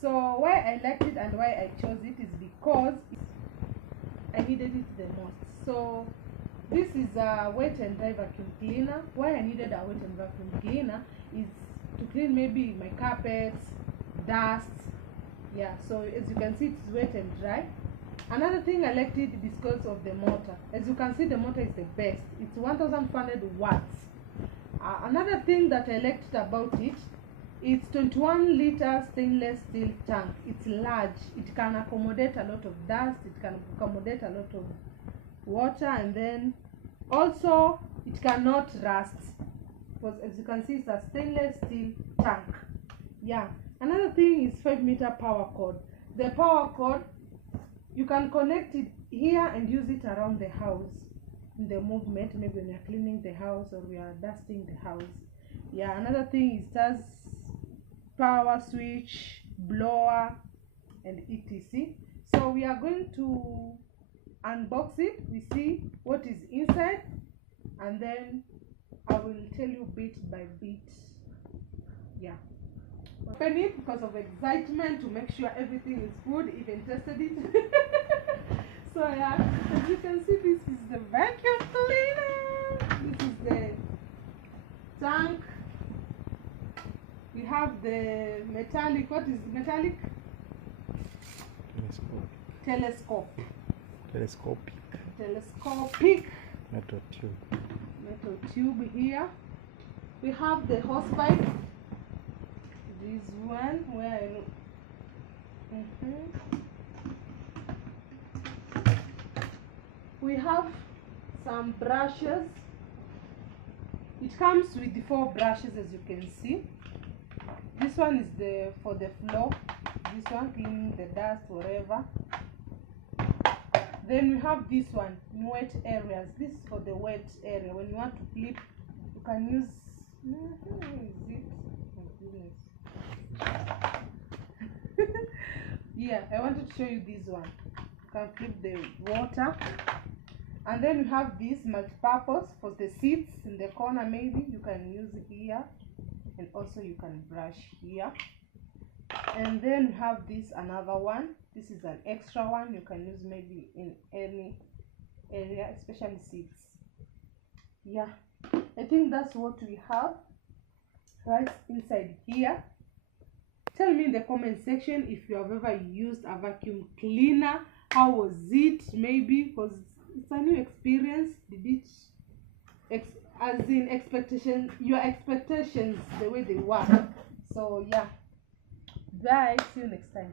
So why I liked it and why I chose it is because I needed it the most. So this is a wet and dry vacuum cleaner. Why I needed a wet and vacuum cleaner is to clean maybe my carpets, dust. Yeah, so as you can see, it's wet and dry. Another thing I liked it because of the motor. As you can see, the motor is the best. It's 1500 watts. Another thing that I liked about it, it's 21-liter stainless steel tank. It's large. It can accommodate a lot of dust. It can accommodate a lot of water, and then also it cannot rust because as you can see, it's a stainless steel tank. Yeah. Another thing is 5-meter power cord. The power cord, you can connect it here and use it around the house in the movement, maybe when you're cleaning the house or we are dusting the house. Yeah, another thing is it has power switch, blower, and etc. So we are going to unbox it. We see what is inside, and then I will tell you bit by bit. Yeah. Open it because of excitement to make sure everything is good, even tested it. So yeah, as you can see, this is the vacuum cleaner. This is the tank. We have the metallic, what is metallic? Telescopic metal tube here. We have the hose pipe. This one where we have some brushes. It comes with the 4 brushes, as you can see. This one is for the floor. This one cleaning the dust, whatever. Then we have this one in wet areas. This is for the wet area. When you want to flip, you can use. Is it? My goodness. Yeah, I wanted to show you this one. You can flip the water. And then we have this multi-purpose for the seats in the corner. Maybe you can use it here, and also you can brush here. And then we have this another one. This is an extra one. You can use maybe in any area, especially seats. Yeah, I think that's what we have right inside here. Tell me in the comment section if you have ever used a vacuum cleaner. How was it? Maybe because it's a new experience. Did it as in expectation, your expectations, the way they work? So yeah, bye, see you next time.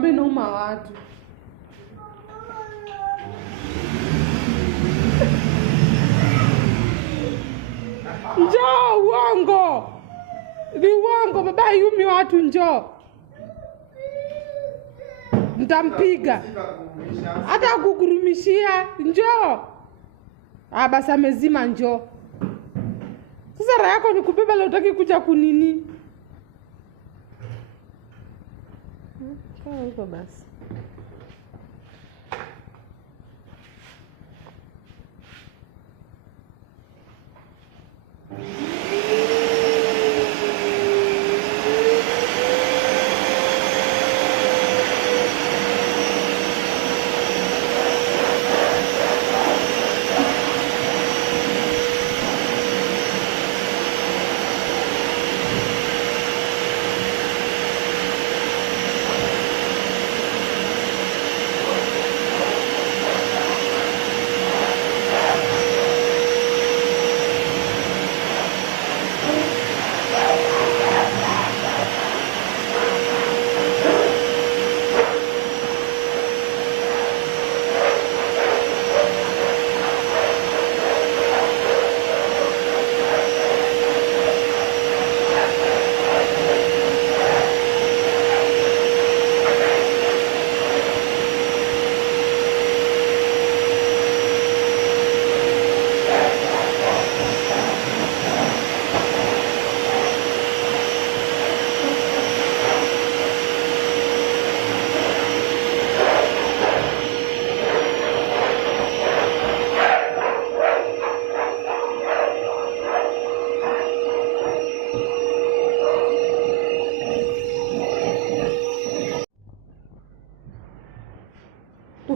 nilikwambia inauma watu. Njoo, uongo. Ni uongo, baba yumi watu, njoo. Nitampiga. Hata kugurumishia, njoo. Basi amezima, njoo. Sasa raha yako ni kubeba, leo utaki kuja kunini? Hivyo basi.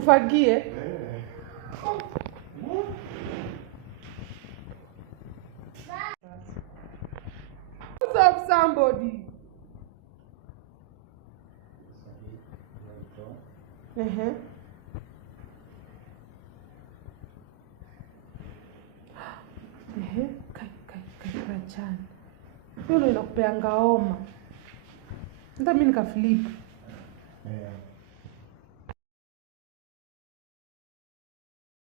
Tufagie. What's up, somebody? Kai. Hilo inakupeanga homa. Hata mimi nikaflip.